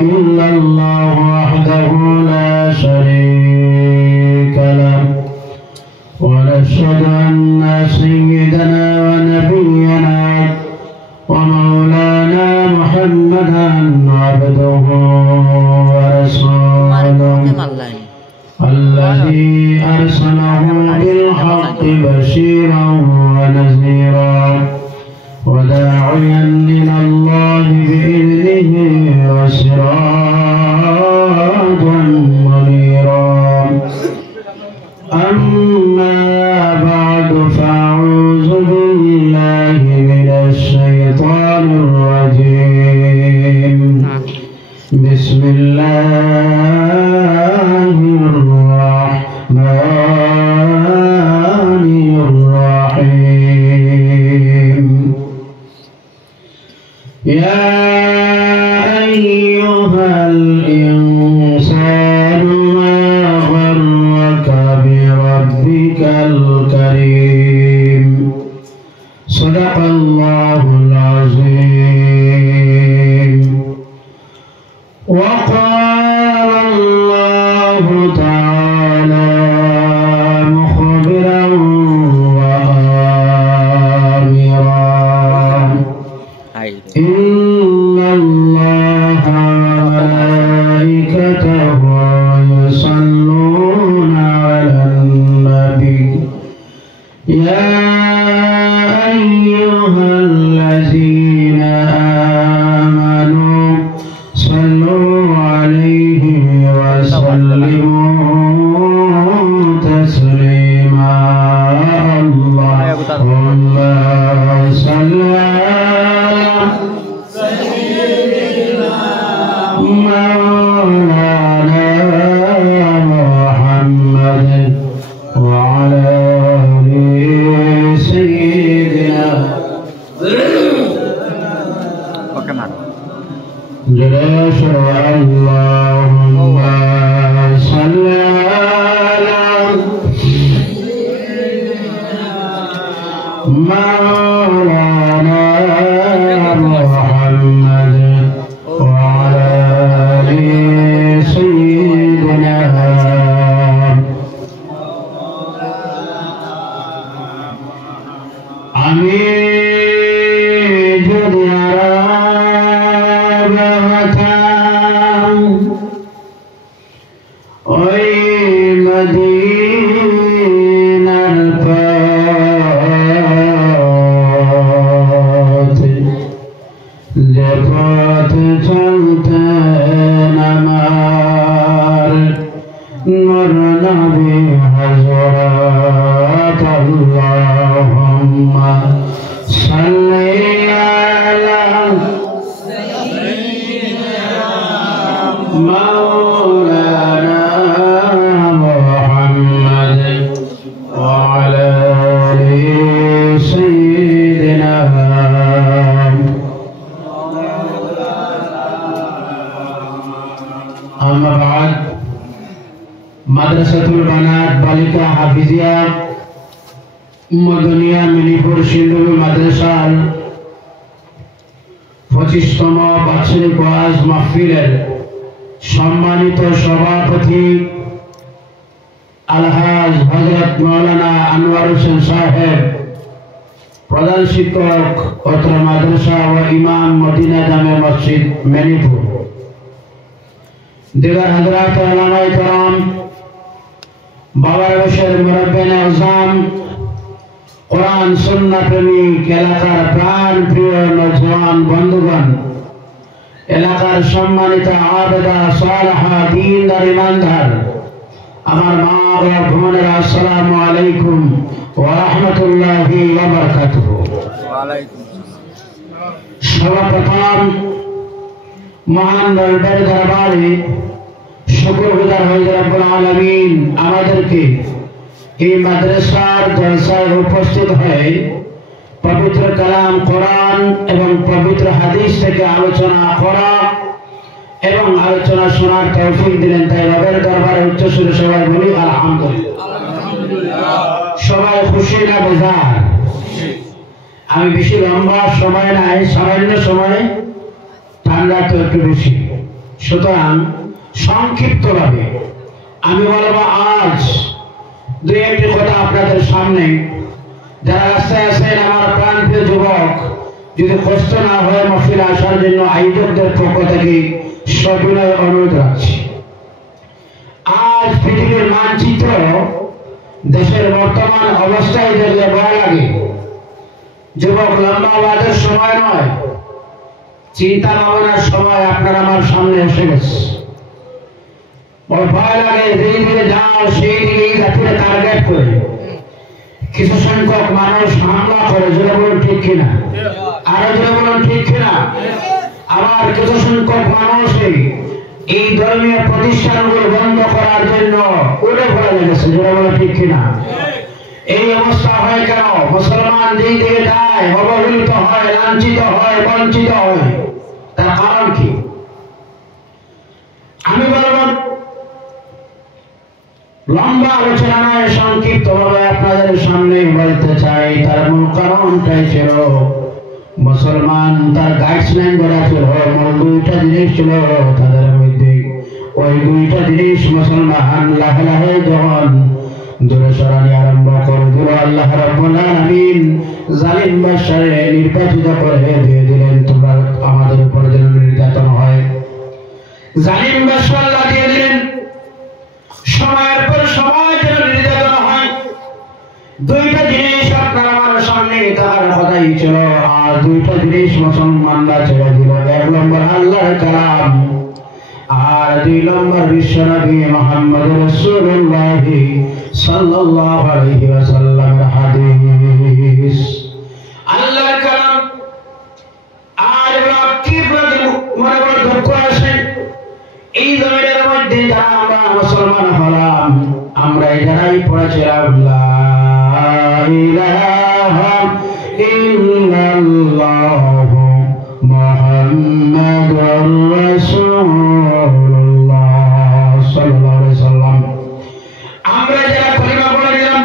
إلا الله وحده لا شريك له ونشهد أن سيدنا ونبينا ومولانا محمدا عبده ورسوله الذي أرسله بالحق بشيرا ونذيرا وداعيا إلى الله بإذنه وسراجا منيرا أما بعد فأعوذ بالله من الشيطان الرجيم بسم الله الرحمن الرحيم يا أيها الإنسان ما غرك بربك الكريم صدق الله العظيم وقال الله تعالى مخبرا وآمرا إن الله وملائكته يصلون على النبي يا أيها الذين آمنوا صلوا عليه وسلموا تسليما اللهم صل على سيدنا مولانا محمد وعلى آل سيدنا جلاش اللهم صل على مولانا محمد وعلى آل سيدنا আমি যদি আরাম হতাম ওই মদিনার পথে যে পথ চলতেন আমার নূর নবী হযরত আল্লাহুম্মা সাল্লি আলা সাইয়্যিদিনা মাওলানা মুহাম্মদ ওয়া আলা আলি সাইয়্যিদিনা أما بعد মাদ্রাসাতুল বানাত বালিকা হাফিজিয়া মদনিয়া মিনিপুর সিন্ধুবি মাদ্রাসার 25তম বার্ষিক ওয়াজ মাহফিলের সম্মানিত সভাপতি আলহাজ হযরত মাওলানা আনোয়ার হোসেন সাহেব, প্রধান শিক্ষক অত্র মাদ্রাসা ও ইমাম মদিনা জামে মসজিদ মিনিপুর, দিগার হযরত উলামায়ে কেরাম, বাবার বয়সের মুরব্বিয়ান আযম, কোরআন সুন্নাহ প্রেমিক এলাকার প্রাণ প্রিয় নওজওয়ান বন্ধুগণ, এলাকার সম্মানিত আবেদা সালেহা দ্বীনদার ইমানদার, আমার মা ও বোনেরা, আসসালামু আলাইকুম ওয়া রাহমাতুল্লাহি ওয়া বারাকাতুহু। ওয়া আলাইকুম আসসালাম। সর্বপ্রথম মহান দরবারে দরবারে শুকরগুজার হয়ে রব্বুল আলামিন আমাদেরকে এই মাদ্রাসার জলসায় উপস্থিত হয়ে পবিত্র কালাম কোরআন এবং পবিত্র হাদিস থেকে আলোচনা করা এবং আলোচনা শোনার তৌফিক দিলেন। তাই রবের দরবারে উচ্চ সুরে সবাই বলি আলহামদুলিল্লাহ। সবাই খুশি না বেজার? আমি বেশি লম্বা সময় নাই, সামান্য সময়, ঠান্ডা তো একটু বেশি। সুতরাং সংক্ষিপ্তভাবে আমি বলবো আজ দুই একটি কথা আপনাদের সামনে। যারা রাস্তায় আছেন আমার প্রাণপ্রিয় যুবক, যদি কষ্ট না হয় মাহফিলে আসার জন্য আয়োজকদের পক্ষ থেকে সবিনয় অনুরোধ রাখছি। আজ পৃথিবীর মানচিত্র দেশের বর্তমান অবস্থায় দেখলে ভয় লাগে। যুবক, লম্বা বাদের সময় নয়, চিন্তা ভাবনার সময় আপনার আমার সামনে এসে গেছে। বড় ভয় লাগে, ধীরে ধীরে যাও সেই দিকে জাতিকে টার্গেট করে কিছু সংখ্যক মানুষ হামলা করে। জোরে বলুন ঠিক কিনা? আরো জোরে বলুন ঠিক কিনা? আবার কিছু সংখ্যক মানুষ এই ধর্মীয় প্রতিষ্ঠানগুলো বন্ধ করার জন্য উঠে পড়ে লেগেছে। জোরে বলুন ঠিক কিনা? এই অবস্থা হয় কেন? মুসলমান যেই দিকে যায় অবহেলিত হয়, লাঞ্ছিত হয়, বঞ্চিত হয়। তার কারণ কি? আমি বলব লম্বা আলোচনা নয়, সংক্ষিপ্ত ভাবে আপনাদের সামনে বলতে চাই। তার মূল কারণটাই ছিল মুসলমান তার গাইডলাইন করা ছিল, মূল দুইটা জিনিস ছিল তাদের মধ্যে। ওই দুইটা জিনিস মুসলমান লাহে লাহে যখন দূরে সরানি আরম্ভ করে দিল, আল্লাহ রাব্বুল আলামিন জালিম বাদশাকে নির্বাচিত করে দিয়ে দিলেন, তোমরা আমাদের উপর যেন নির্যাতন হয়। জালিম বাদশা আল্লাহ দিয়ে দিলেন সময়ের পর সময় যেন নির্যাতন হয়। দুইটা জিনিস আপনার আমার সামনে তার কথাই ছিল, আর দুইটা জিনিস মুসলমানরা ছেড়ে দিল। এক নম্বর আল্লাহর কালাম, আর দুই নম্বর বিশ্বনবী মুহাম্মদ রাসূলুল্লাহ সাল্লাল্লাহু আলাইহি ওয়াসাল্লামের হাদিস। আল্লাহর কালাম আর কি মনে বড় দুঃখ আসে, এই জমিনের মধ্যে যারা আমরা মুসলমান হলাম, আমরা এটাই পড়েছিলাম লা ইলাহা ইল্লাল্লাহ মুহাম্মাদুর রাসূলুল্লাহ সাল্লাল্লাহু আলাইহি ওয়াসাল্লাম। আমরা যারা কলিমা পড়ে দিলাম,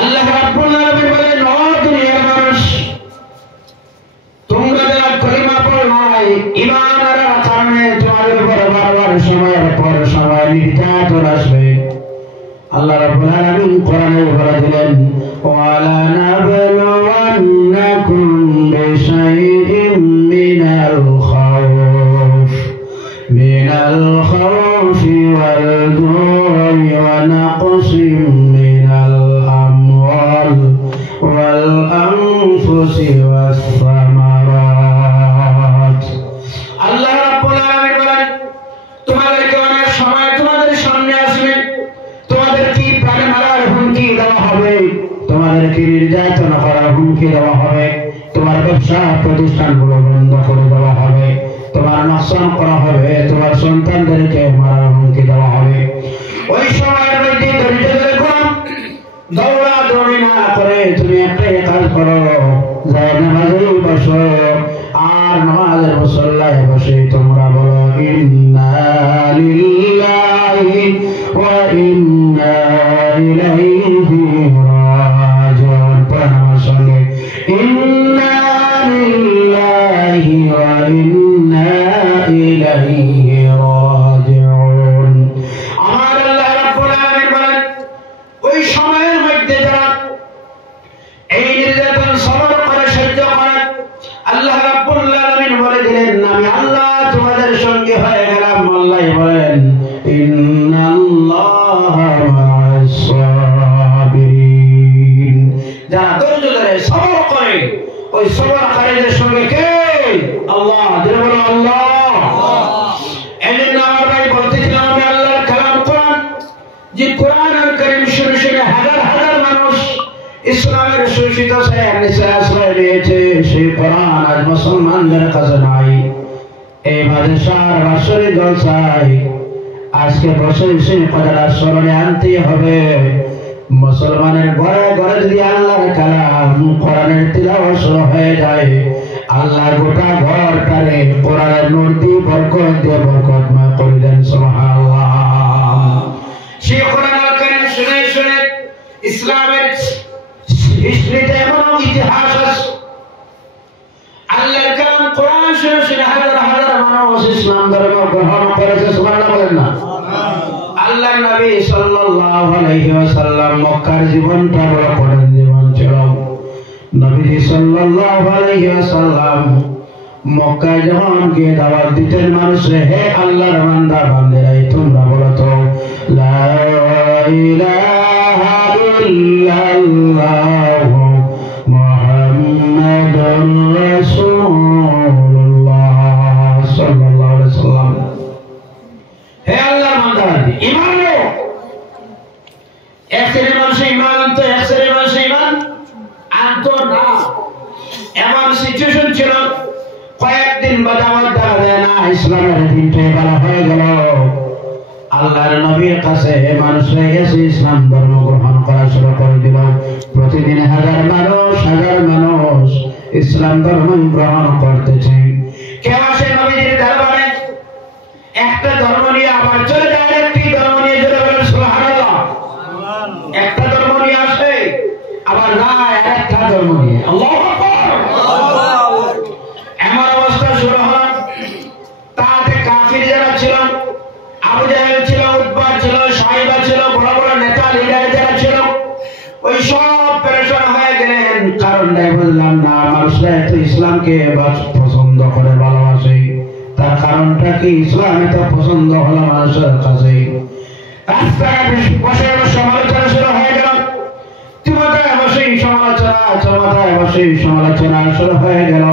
আল্লাহ রাব্বুল আলামিন বলেন, ও দুনিয়ার মানুষ, তোমরা যারা কলিমা পড়ো নাই, ঈমান আনার কারণে তোমাদের উপর বারবার সময়ের পর সময় নির্যাতন আসবে। আল্লাহ রাব্বুল আলামিন কোরআনে বলে দিলেন, ওয়ালা নাবলুওয়ান্নাকুম বিশাইইম মিনাল খাউফি ওয়াল জু'i ওয়া নাকসিম মিনাল আমওয়াল ওয়াল আনফুসি ওয়াস সামারাত। আল্লাহ রাব্বুল আলামিন বলেন, তোমাদেরকে অনেক সময় তোমাদের সামনে আসবে, তোমাদেরকে প্রাণে মারার হুমকি দেওয়া হবে, তোমাদেরকে নির্যাতন করার হুমকি দেওয়া হবে, তোমার ব্যবসা প্রতিষ্ঠানগুলো বন্ধ করে দেওয়া হবে, তোমার নকশান করা হবে, তোমার সন্তানদেরকে মারার হুমকি দেওয়া হবে। ওই সময়ের মধ্যে ধৈর্য ধরে কোন দৌড়াদৌড়ি না করে তুমি একটাই কাজ করো, যায় নামাজে বসো, আর নামাজের মুসল্লায় বসে তোমরা বলো ইন্না লিল্লাহি ওয়া ইন্না ইলাইহি রাজিউন। পড়েন আমার সঙ্গে, ইন্না লিল্লাহি ওয়া ইন্না ইলাইহি রাজিউন। আমার আল্লাহ রাব্বুল আলামিন বলেন, ওই সময়ের মধ্যে যারা এই নির্যাতন সবর করে সহ্য করে, আল্লাহ রাব্বুল আলামিন বলে দিলেন, আমি আল্লাহ তোমাদের সঙ্গে হয়ে গেলাম। আল্লাহ বলেন, ইন্নাল্লাহা মা'আস সাবিরিন। যারা ধৈর্য ধরে সবর করে, ওই সবরকারীদের সঙ্গে কে? আল্লাহ। যারা বলে আল্লাহ। এজন্য আমার ভাই বলতেছিলাম, আমি আল্লাহর কালাম কোরআন, যে কোরআন আল কারীম শুনে শুনে হাজার হাজার মানুষ ইসলামের সুশীত আশ্রয় নিয়েছে, সেই কোরআন আজ মুসলমানদের কাছে নাই। এই মাদ্রাসার বাৎসরিক জলসায় আজকে বসে সেই কথাটা স্মরণে আনতে হবে। মুসলমানের ঘরে ঘরে যদি আল্লাহর কালাম কোরআনের তিলাওয়াত শুরু হয়ে যায়, আল্লাহ গোটা ঘরটারে কোরআনের নূর দিয়ে বরকত দিয়ে বরকতময় করে দেন। সুবহানাল্লাহ। সেই কোরআন আল কারীম শুনে শুনে ইসলামের হিস্ট্রিতে এমন ইতিহাস আছে, আল্লাহর কালাম কোরআন শুনে শুনে হাজার হাজার মানুষ বলেন না? আল্লাহর নবী সাল্লাল্লাহু আলাইহি ওয়াসাল্লাম মক্কার জীবনটা বড় কঠিন জীবন ছিল। নবী সাল্লাল্লাহু আলাইহি ওয়াসাল্লাম মক্কায় যখন গিয়ে দাওয়াত দিতেন মানুষে, হে আল্লাহর বান্দা বান্দিরা তোমরা বলো তো লা ইলাহা ইল্লাল্লাহ মুহাম্মাদুর রাসূলুল্লাহ সাল্লাল্লাহু আলাইহি ওয়াসাল্লাম। হে আল্লাহর বান্দা বান্দি ঈমান লো। এক শ্রেণীর মানুষ ঈমান আনতো, এক শ্রেণীর মানুষ ঈমান আনতো না। এমন সিচুয়েশন ছিল কয়েকদিন বাদে আমার দেখা যায় না ইসলামের দিনটা বলা হয়ে গেল। আল্লাহর নবীর কাছে মানুষরা এসে ইসলাম ধর্ম গ্রহণ করা শুরু করে দিল। প্রতিদিন হাজার মানুষ ইসলাম ধর্ম গ্রহণ করতেছে। কেউ আসে নবীজির দরবারে একটা ধর্ম নিয়ে আবার চলে যায় আরেকটি ধর্ম নিয়ে, চলে বলেন সুবহানাল্লাহ। একটা ধর্ম নিয়ে আসে আবার না আরেকটা ধর্ম নিয়ে। আল্লাহু আকবার। এমন অবস্থা শুরু হলো, তাতে কাফির যারা ছিল, আবু জাহেল ছিল, উতবা ছিল, সাইবা ছিল, বড় বড় নেতা লিডার যারা ছিল, ওই সব পেরেশান হয়ে গেলেন। কারণটাই বুঝলাম না, মানুষরা এত ইসলামকে পছন্দ করে ভালোবাসে, তার কারণটা কি? ইসলাম এত পছন্দ হলো মানুষের কাছে। রাস্তায় বসে সমালোচনা শুরু হয়ে গেল, চমাতায় বসে সমালোচনা শুরু হয়ে গেল।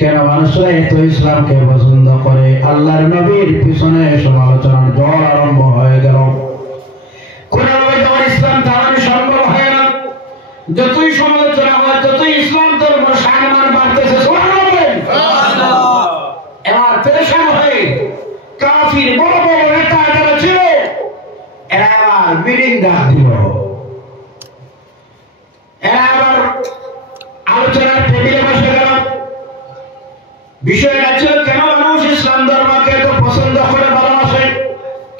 কেন মানুষরা এত ইসলামকে পছন্দ করে? আল্লাহর নবীর পিছনে সমালোচনার ঝড় আরম্ভ হয়ে গেল। কোনভাবে যখন ইসলাম চালানো সম্ভব হয় না, যতই সমালোচনা হয় ততই ইসলাম ধর্ম সম্মান বাড়তেছে। সুবহানাল্লাহ। এবার পেরেশান হয়ে কাফির বড় বড় নেতা যারা ছিল, এরা আবার মিটিং ডাক দিল। এরা আবার আলোচনার টেবিলে বসে গেল। বিষয়টা ছিল কেন মানুষ ইসলাম ধর্মকে এত পছন্দ করে ভালোবাসে,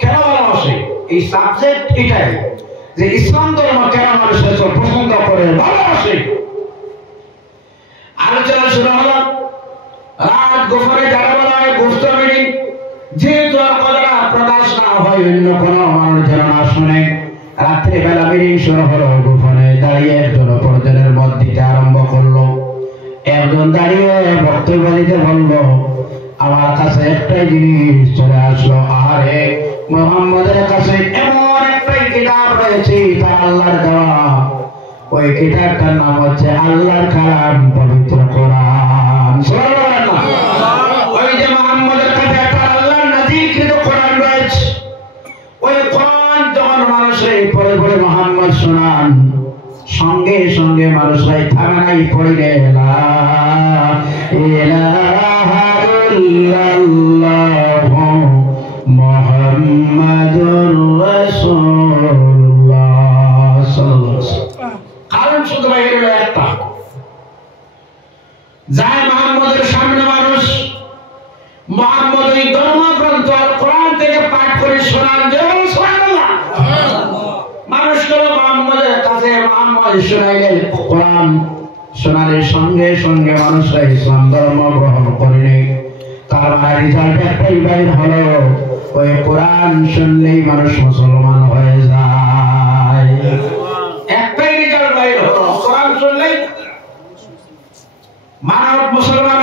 কেন ভালোবাসে? এই সাবজেক্ট এটাই যে ইসলাম ধর্ম কেন মানুষ এত পছন্দ করে ভালোবাসে। আলোচনা শুরু হলো। রাত গোপনে যারা বলা হয় গুপ্ত মিটিং, যেহেতু কথাটা প্রকাশ না হয়, অন্য কোনো মানুষ যেন না শুনে, রাত্রে বেলা মিটিং শুরু হলো। গোপনে দাঁড়িয়ে একজন অপরজনের মত দিতে আরম্ভ করলো। একজন দাঁড়িয়ে বক্তব্য দিতে বলল, আমার কাছে একটাই জিনিস চলে আসলো, আরে মুহাম্মদের কাছে এমন একটাই কিতাব রয়েছে, তা আল্লাহর দেওয়া। ওই কিতাবটার নাম হচ্ছে আল্লাহর কালাম, পবিত্র কোরআন। সুবহানাল্লাহ। ওই যে মুহাম্মদের কাছে একটা আল্লাহর নাযিলকৃত কোরআন রয়েছে, ওই কোরআন যখন মানুষের পড়ে পড়ে মুহাম্মদ শোনান, সঙ্গে সঙ্গে মানুষরাই থামানাই পড়ে লা ইলাহা ইল্লাল্লাহ মুহাম্মাদুর রাসূলুল্লাহ সাল্লাল্লাহু আলাইহি ওয়াসাল্লাম। কারণ শুধু বাইরে একটা যায় মুহাম্মদের সামনে মানুষ মুহাম্মদ এই ধর্মগ্রন্থ কোরআন থেকে পাঠ করে শোনান, যেমন সুবহানাল্লাহ। মানুষ হলো মুহাম্মদের কাছে, মুহাম্মদ শোনাইলেন কোরআন, শোনালে সঙ্গে সঙ্গে মানুষরা ইসলাম ধর্ম গ্রহণ করেনি। তার রেজাল্ট একটাই বাইর হলো, ওই কোরআন শুনলেই মানুষ মুসলমান হয়ে যায়। একটাই রেজাল্ট বাইর হলো, কোরআন শুনলেই মানব মুসলমান